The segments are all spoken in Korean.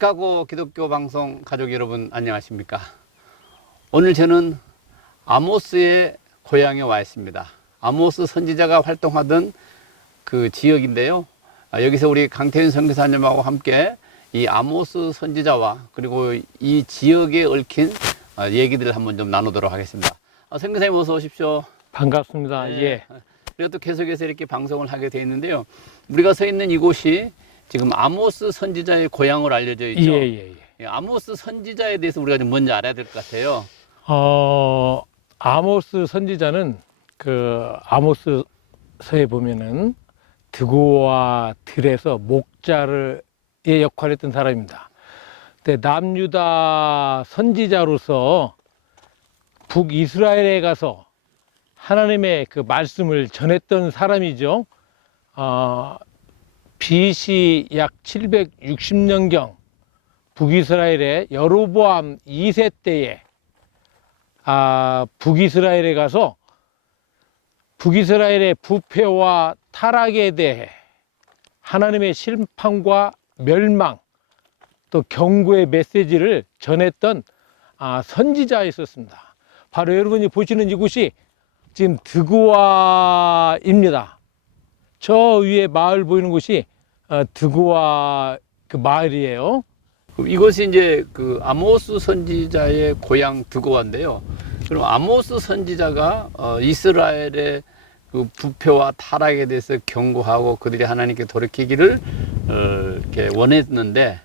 시카고 기독교 방송 가족 여러분 안녕하십니까? 오늘 저는 아모스의 고향에 와 있습니다. 아모스 선지자가 활동하던 그 지역인데요. 여기서 우리 강태윤 선교사님하고 함께 이 아모스 선지자와 그리고 이 지역에 얽힌 얘기들을 한번 좀 나누도록 하겠습니다. 선교사님 어서 오십시오. 반갑습니다. 네. 예. 그리고 또 계속해서 이렇게 방송을 하게 되어 있는데요. 우리가 서 있는 이곳이 지금 아모스 선지자의 고향으로 알려져 있죠. 아모스 선지자에 대해서 우리가 좀 먼저 알아야 될 것 같아요. 아모스 선지자는 그 아모스서에 보면은 드고와 들에서 목자의 역할을 했던 사람입니다. 근데 남유다 선지자로서 북이스라엘에 가서 하나님의 그 말씀을 전했던 사람이죠. BC 약 760년경 북이스라엘의 여로보암 2세 때에 북이스라엘에 가서 북이스라엘의 부패와 타락에 대해 하나님의 심판과 멸망 또 경고의 메시지를 전했던 선지자였었습니다. 바로 여러분이 보시는 이곳이 지금 드고아입니다. 저 위에 마을 보이는 곳이 드고아 그 마을이에요. 이것이 이제 그 아모스 선지자의 고향 드고아인데요. 그럼 아모스 선지자가 이스라엘의 그 부패와 타락에 대해서 경고하고 그들이 하나님께 돌이키기를 이렇게 원했는데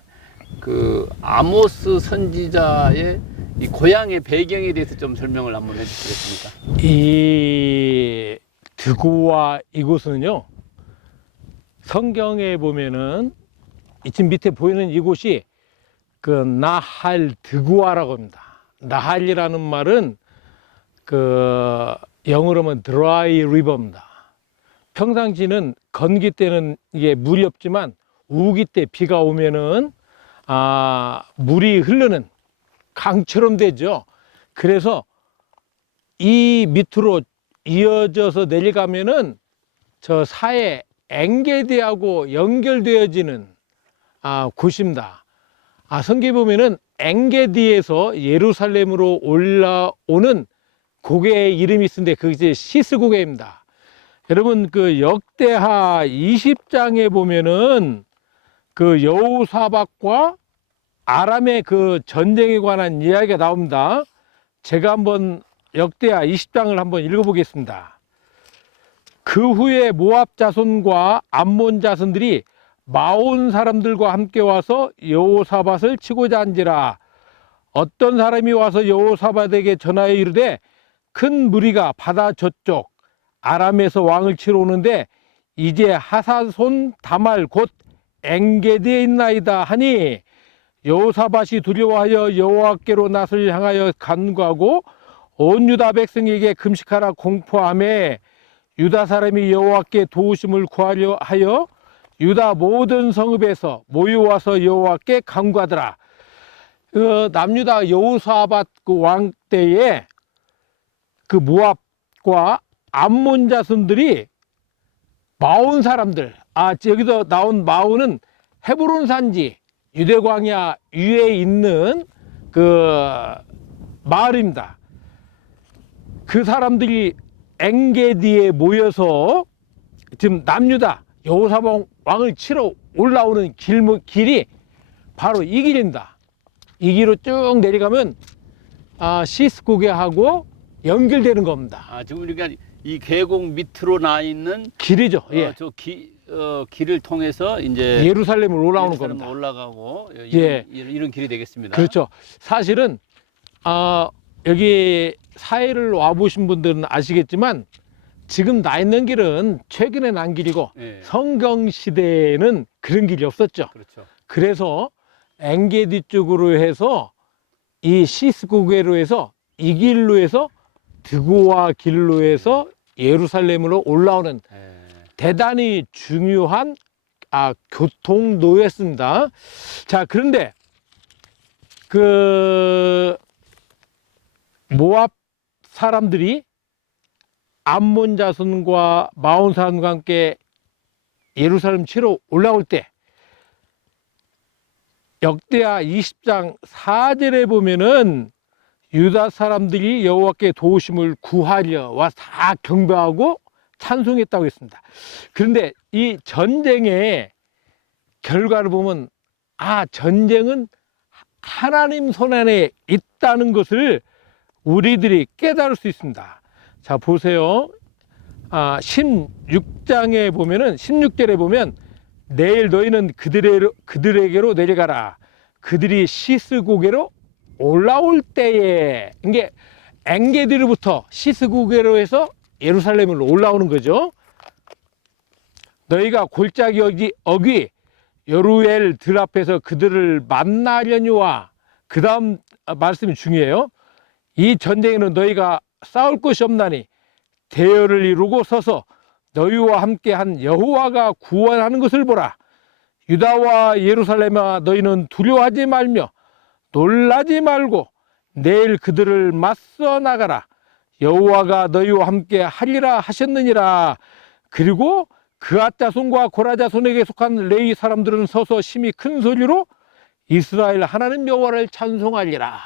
그 아모스 선지자의 이 고향의 배경에 대해서 좀 설명을 한번 해주시겠습니까? 이 드고아 이곳은요, 성경에 보면은 지금 밑에 보이는 이곳이 그 나할 드고아라고 합니다. 나할이라는 말은 그 영어로 하면 dry river입니다. 평상시는 건기 때는 이게 물이 없지만 우기 때 비가 오면은 물이 흐르는 강처럼 되죠. 그래서 이 밑으로 이어져서 내려가면은 저 사해 엔게디하고 연결되어지는 곳입니다. 성경에 보면은 엔게디에서 예루살렘으로 올라오는 고개의 이름이 있는데 그게 시스 고개입니다. 여러분 그 역대하 20장에 보면은 그 여호사밧과 아람의 그 전쟁에 관한 이야기가 나옵니다. 제가 한번 역대하 20장을 한번 읽어보겠습니다. 그 후에 모압 자손과 암몬 자손들이 마온 사람들과 함께 와서 여호사밧을 치고자 한지라. 어떤 사람이 와서 여호사밧에게 전하여 이르되 큰 무리가 바다 저쪽 아람에서 왕을 치러 오는데 이제 하사손 다말 곧 엔게디에 있나이다 하니 여호사밧이 두려워하여 여호와께로 낯을 향하여 간구하고 온 유다 백성에게 금식하라 공포하며 유다 사람이 여호와께 도우심을 구하려 하여 유다 모든 성읍에서 모여와서 여호와께 간구하더라. 그 남유다 여호사밧 그 왕 때에 그 모압과 암몬 자손들이 마온 사람들, 여기서 나온 마온은 헤브론 산지 유대 광야 위에 있는 그 마을입니다. 그 사람들이 엔게디에 모여서 지금 남유다 여호사밧 왕을 치러 올라오는 길이 바로 이 길입니다. 이 길로 쭉 내려가면 시스 고개하고 연결되는 겁니다. 지금 우리가 이 계곡 밑으로 나 있는 길이죠. 예. 길을 통해서 이제 예루살렘으로 올라오는 겁니다. 올라가고 이런 길이 되겠습니다. 그렇죠. 사실은 여기 사해를 와 보신 분들은 아시겠지만 지금 나 있는 길은 최근에 난 길이고 성경 시대에는 그런 길이 없었죠. 그렇죠. 그래서 엔게디 쪽으로 해서 이 시스 고개로 해서 이 길로 해서 드고아 길로 해서 예루살렘으로 올라오는 대단히 중요한 교통로였습니다. 자, 그런데 그 모압 사람들이 암몬 자손과 마온 사람과 함께 예루살렘 치러 올라올 때 역대하 20장 4절에 보면은 유다 사람들이 여호와께 도우심을 구하려 와 다 경배하고 찬송했다고 했습니다. 그런데 이 전쟁의 결과를 보면 전쟁은 하나님 손 안에 있다는 것을 우리들이 깨달을 수 있습니다. 자, 보세요. 16장에 보면은 16절에 보면 내일 너희는 그들에게로 내려가라. 그들이 시스 고개로 올라올 때에, 이게 엔게디로부터 시스 고개로 해서 예루살렘으로 올라오는 거죠. 너희가 골짜기 어귀 여루엘 들 앞에서 그들을 만나려니와, 그 다음 말씀이 중요해요. 이 전쟁에는 너희가 싸울 것이 없나니 대열을 이루고 서서 너희와 함께 한 여호와가 구원하는 것을 보라. 유다와 예루살렘아, 너희는 두려워하지 말며 놀라지 말고 내일 그들을 맞서 나가라. 여호와가 너희와 함께 하리라 하셨느니라. 그리고 그앗 자손과 고라 자손에게 속한 레위 사람들은 서서 심히 큰 소리로 이스라엘 하나님 여호와를 찬송하리라.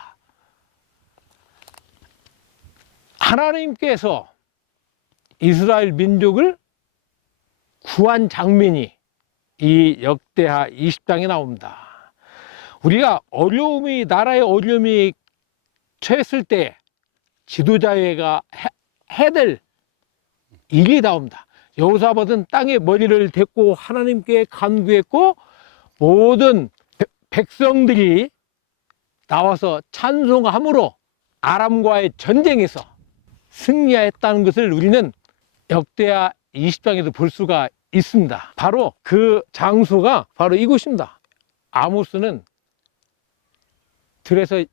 하나님께서 이스라엘 민족을 구한 장면이 이 역대하 20장에 나옵니다. 우리가 나라의 어려움이 처했을 때 지도자가 해야 될 일이 나옵니다. 여호사밧은 땅에 머리를 댔고 하나님께 간구했고, 모든 백성들이 나와서 찬송함으로 아람과의 전쟁에서 승리했다는 것을 우리는 역대하 20장에서 볼 수가 있습니다. 바로 그 장소가 바로 이곳입니다. 아모스는 들에서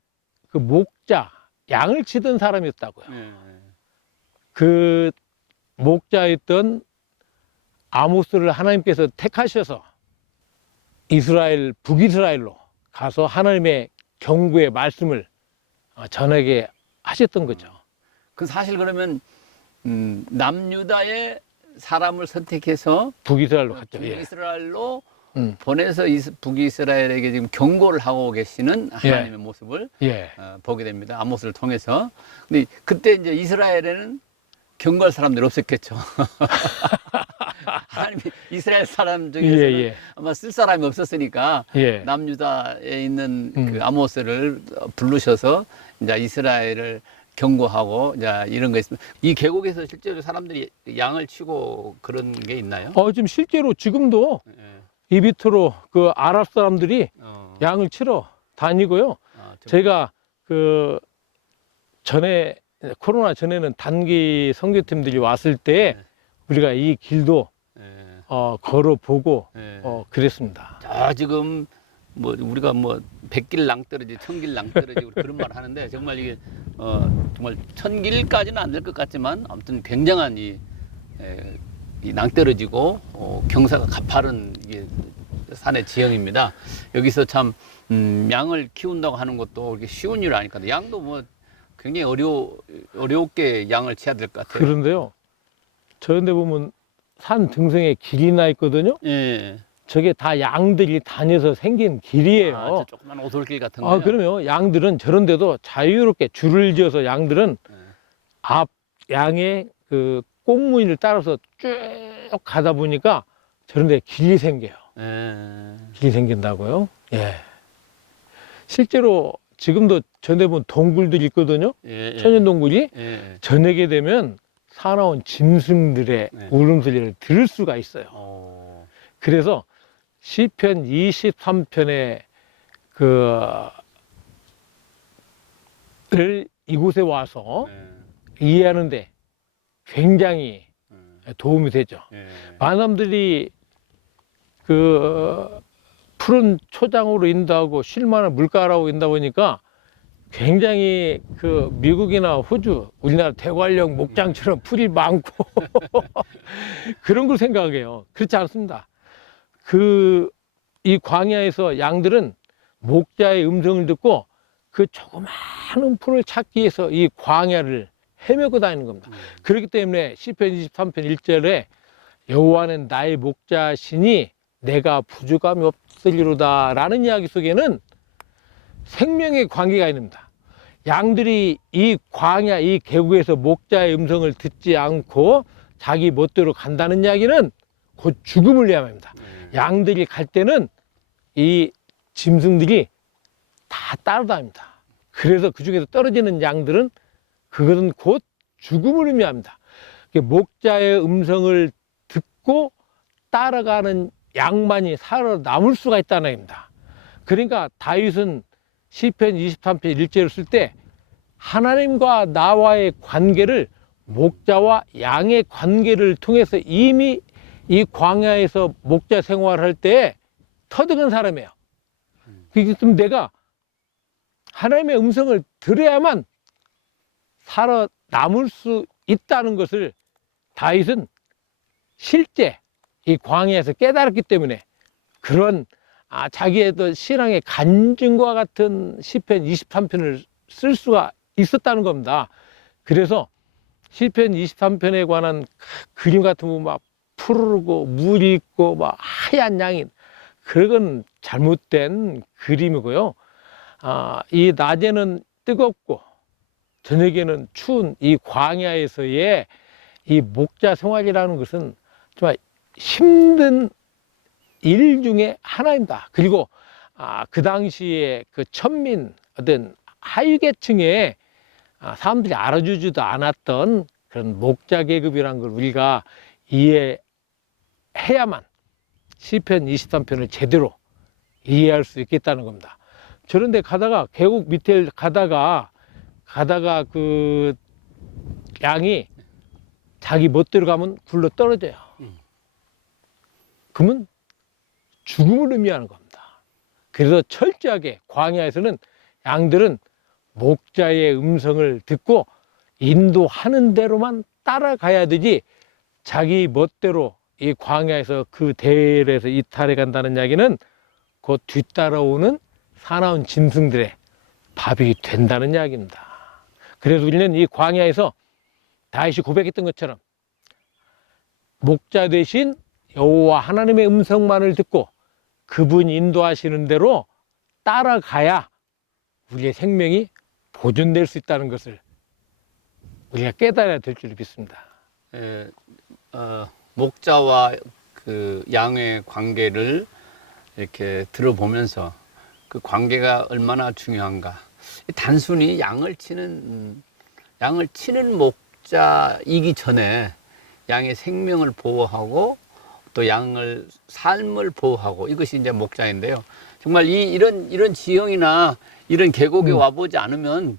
그 목자, 양을 치던 사람이었다고요. 그 목자였던 아모스를 하나님께서 택하셔서 북이스라엘로 가서 하나님의 경고의 말씀을 전하게 하셨던 거죠. 그 사실 그러면 남유다의 사람을 선택해서 북이스라엘로 갔죠. 북이스라엘로 보내서 북이스라엘에게 지금 경고를 하고 계시는 하나님의 모습을 보게 됩니다. 아모스를 통해서. 근데 그때 이제 이스라엘에는 경고할 사람들이 없었겠죠. 하나님이 이스라엘 사람 중에서는 아마 쓸 사람이 없었으니까 남유다에 있는 그 아모스를 부르셔서 이제 이스라엘을 경고하고 이제 이런 거 있습니다. 이 계곡에서 실제로 사람들이 양을 치고 그런 게 있나요? 지금 실제로 지금도 이 밑으로 그 아랍 사람들이 양을 치러 다니고요. 제가 그 전에 코로나 전에는 단기 선교팀들이 왔을 때 우리가 이 길도 걸어보고 그랬습니다. 지금 뭐 우리가 뭐 100길 낭떠러지 1000길 낭떠러지 그런 말 하는데 정말 이게 정말 1000길까지는 안 될 것 같지만 아무튼 굉장한 이 낭떠러지고 경사가 가파른 이게 산의 지형입니다. 여기서 참 양을 키운다고 하는 것도 그렇게 쉬운 일 아니까 양도 뭐 굉장히 어렵게 양을 치야 될 것 같아요. 그런데요, 저런데 보면 산 등성에 길이 나 있거든요. 저게 다 양들이 다녀서 생긴 길이에요. 조그만 오솔길 같은 거요? 그러면 양들은 저런데도 자유롭게 줄을 지어서 양들은 앞 양의 그 꽁무니를 따라서 쭉 가다 보니까 저런데 길이 생겨요. 길이 생긴다고요? 실제로 지금도 전에 보면 동굴들이 있거든요. 천연 동굴이. 저녁에 되면 사나운 짐승들의 울음소리를 들을 수가 있어요. 그래서 시편 23편에 이곳에 와서 이해하는데 굉장히 도움이 되죠. 많은 사람들이 그 푸른 초장으로 인도하고 쉴만한 물가라고 인다 보니까 굉장히 그 미국이나 호주, 우리나라 대관령 목장처럼 풀이 많고 그런 걸 생각해요. 그렇지 않습니다. 이 광야에서 양들은 목자의 음성을 듣고 그 조그마한 풀을 찾기 위해서 이 광야를 헤매고 다니는 겁니다. 그렇기 때문에 시편 23편 1절에 여호와는 나의 목자시니 내가 부족함이 없다 없으리로다 라는 이야기 속에는 생명의 관계가 있습니다. 양들이 이 광야, 이 계곡에서 목자의 음성을 듣지 않고 자기 멋대로 간다는 이야기는 곧 죽음을 의미합니다. 양들이 갈 때는 이 짐승들이 다 따라다닙니다. 그래서 그 중에서 떨어지는 양들은 그것은 곧 죽음을 의미합니다. 목자의 음성을 듣고 따라가는 양만이 살아남을 수가 있다는 얘기입니다. 그러니까 다윗은 시편 23편 1절을 쓸 때 하나님과 나와의 관계를 목자와 양의 관계를 통해서 이미 이 광야에서 목자 생활할 때 터득한 사람이에요. 그럼 내가 하나님의 음성을 들어야만 살아남을 수 있다는 것을 다윗은 실제 이 광야에서 깨달았기 때문에 그런 자기의 신앙의 간증과 같은 시편 23편을 쓸 수가 있었다는 겁니다. 그래서 시편 23편에 관한 그림 같은 거 막 푸르르고 물이 있고 막 하얀 양이, 그건 잘못된 그림이고요. 이 낮에는 뜨겁고 저녁에는 추운 이 광야에서의 이 목자 생활이라는 것은 정말 힘든 일 중에 하나입니다. 그리고 그 당시에 그 천민, 어떤 하위계층의 사람들이 알아주지도 않았던 그런 목자 계급이라는 걸 우리가 이해해야만 시편 23편을 제대로 이해할 수 있겠다는 겁니다. 저런데 가다가 계곡 밑에 가다가 그 양이 자기 멋대로 가면 굴러 떨어져요. 그러면 죽음을 의미하는 겁니다. 그래서 철저하게 광야에서는 양들은 목자의 음성을 듣고 인도하는 대로만 따라가야 되지, 자기 멋대로 이 광야에서 그 대열에서 이탈해 간다는 이야기는 곧 뒤따라오는 사나운 짐승들의 밥이 된다는 이야기입니다. 그래서 우리는 이 광야에서 다윗이 고백했던 것처럼 목자 대신 여호와 하나님의 음성만을 듣고 그분이 인도하시는 대로 따라가야 우리의 생명이 보존될 수 있다는 것을 우리가 깨달아야 될 줄 믿습니다. 목자와 그 양의 관계를 이렇게 들어보면서 그 관계가 얼마나 중요한가. 단순히 양을 치는 목자이기 전에 양의 생명을 보호하고 또 양을 삶을 보호하고, 이것이 이제 목자인데요. 정말 이런 지형이나 이런 계곡에 와보지 않으면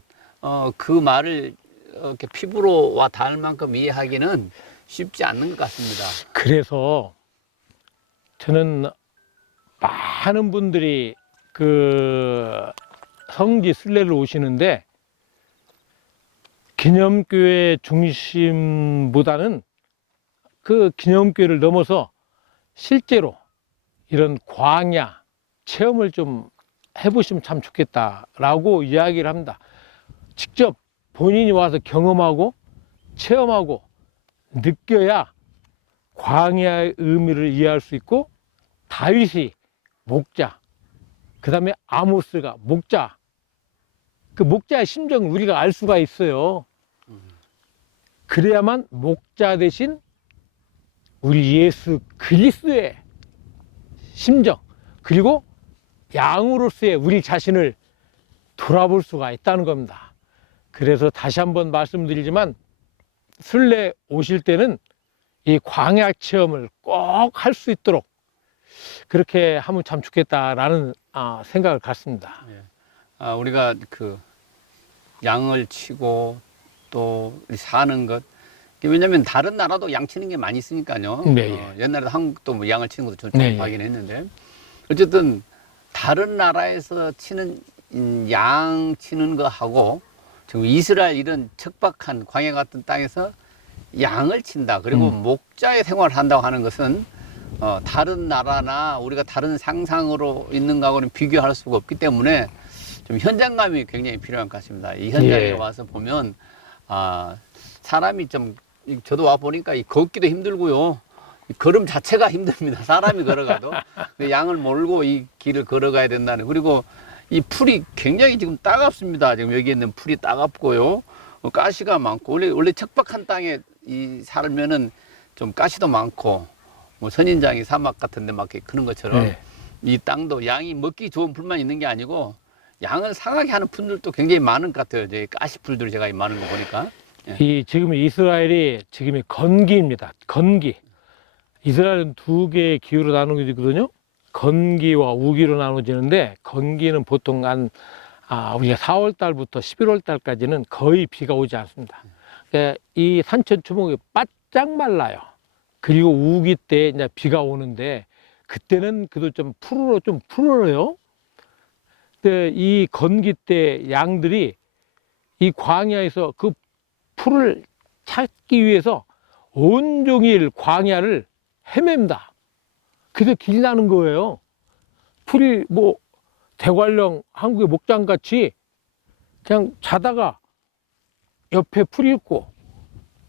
그 말을 이렇게 피부로 와 닿을 만큼 이해하기는 쉽지 않는 것 같습니다. 그래서 저는 많은 분들이 그 성지 순례를 오시는데 기념교회 중심보다는 그 기념교회를 넘어서 실제로 이런 광야 체험을 좀 해보시면 참 좋겠다라고 이야기를 합니다. 직접 본인이 와서 경험하고 체험하고 느껴야 광야의 의미를 이해할 수 있고, 다윗이 목자, 그 다음에 아모스가 목자, 그 목자의 심정을 우리가 알 수가 있어요. 그래야만 목자 대신 우리 예수 그리스도의 심정, 그리고 양으로서의 우리 자신을 돌아볼 수가 있다는 겁니다. 그래서 다시 한번 말씀드리지만 순례 오실 때는 이 광야 체험을 꼭 할 수 있도록 그렇게 하면 참 좋겠다라는 생각을 갖습니다. 우리가 그 양을 치고 또 사는 것, 왜냐하면 다른 나라도 양 치는 게 많이 있으니까요. 네, 옛날에도 한국도 뭐 양을 치는 것도 좀 네, 하긴 했는데, 어쨌든 다른 나라에서 치는 양 치는 거하고 지금 이스라엘 이런 척박한 광야 같은 땅에서 양을 친다, 그리고 목자의 생활을 한다고 하는 것은 다른 나라나 우리가 다른 상상으로 있는 거하고는 비교할 수가 없기 때문에 좀 현장감이 굉장히 필요한 것 같습니다. 이 현장에 와서 보면 사람이 좀, 저도 와 보니까 걷기도 힘들고요, 걸음 자체가 힘듭니다. 사람이 걸어가도. 근데 양을 몰고 이 길을 걸어가야 된다는. 그리고 이 풀이 굉장히 지금 따갑습니다. 지금 여기 있는 풀이 따갑고요. 가시가 많고, 원래 척박한 땅에 이 살면은 좀 가시도 많고, 뭐 선인장이 사막 같은데 막 이렇게 크는 것처럼 네. 이 땅도 양이 먹기 좋은 풀만 있는 게 아니고 양을 상하게 하는 풀들도 굉장히 많은 것 같아요. 이제 가시 풀들이 제가 많은 거 보니까. 이 지금 이스라엘이 지금이 건기입니다. 건기. 이스라엘은 두 개의 기후로 나누어지거든요. 건기와 우기로 나눠지는데, 건기는 보통 우리가 4월 달부터 11월 달까지는 거의 비가 오지 않습니다. 그러니까 이 산천 초목이 바짝 말라요. 그리고 우기 때 이제 비가 오는데, 그때는 그래도 좀 푸르러요. 근데 이 건기 때 양들이 이 광야에서 그 풀을 찾기 위해서 온종일 광야를 헤맵니다. 그래서 길이 나는 거예요. 풀이 뭐 대관령 한국의 목장같이 그냥 자다가 옆에 풀이 있고,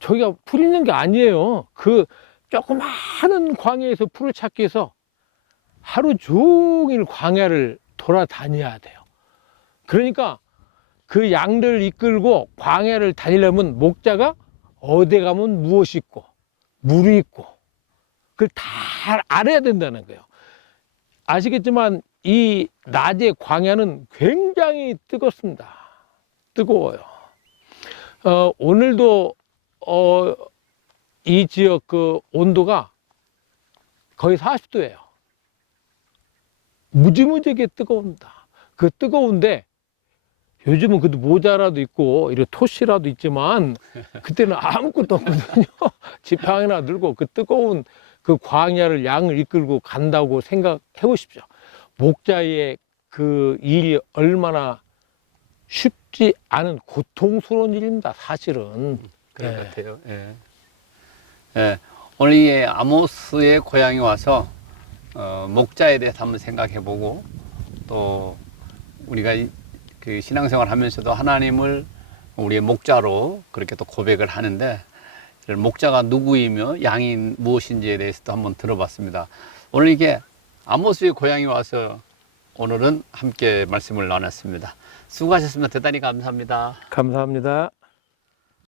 저기가 풀 있는 게 아니에요. 그 조그마한 광야에서 풀을 찾기 위해서 하루 종일 광야를 돌아다녀야 돼요. 그러니까 그 양들을 이끌고 광야를 다니려면 목자가 어디 가면 무엇이 있고 물이 있고 그걸 다 알아야 된다는 거예요. 아시겠지만 이 낮의 광야는 굉장히 뜨겁습니다. 뜨거워요. 오늘도 이 지역 그 온도가 거의 40도예요. 무지무지하게 뜨거웁니다. 그 뜨거운데 요즘은 그래도 모자라도 있고 이렇게 토시라도 있지만 그때는 아무것도 없거든요. 지팡이나 들고 그 뜨거운 그 광야를 양을 이끌고 간다고 생각해 보십시오. 목자의 그 일이 얼마나 쉽지 않은 고통스러운 일입니다. 사실은. 그런 것 같아요. 예. 예. 오늘 이 아모스의 고향에 와서 목자에 대해서 한번 생각해보고, 또 우리가 그 신앙생활 하면서도 하나님을 우리의 목자로 그렇게 또 고백을 하는데, 목자가 누구이며 양이 무엇인지에 대해서도 한번 들어봤습니다. 오늘 이게 아모스의 고향에 와서 오늘은 함께 말씀을 나눴습니다. 수고하셨습니다. 대단히 감사합니다. 감사합니다.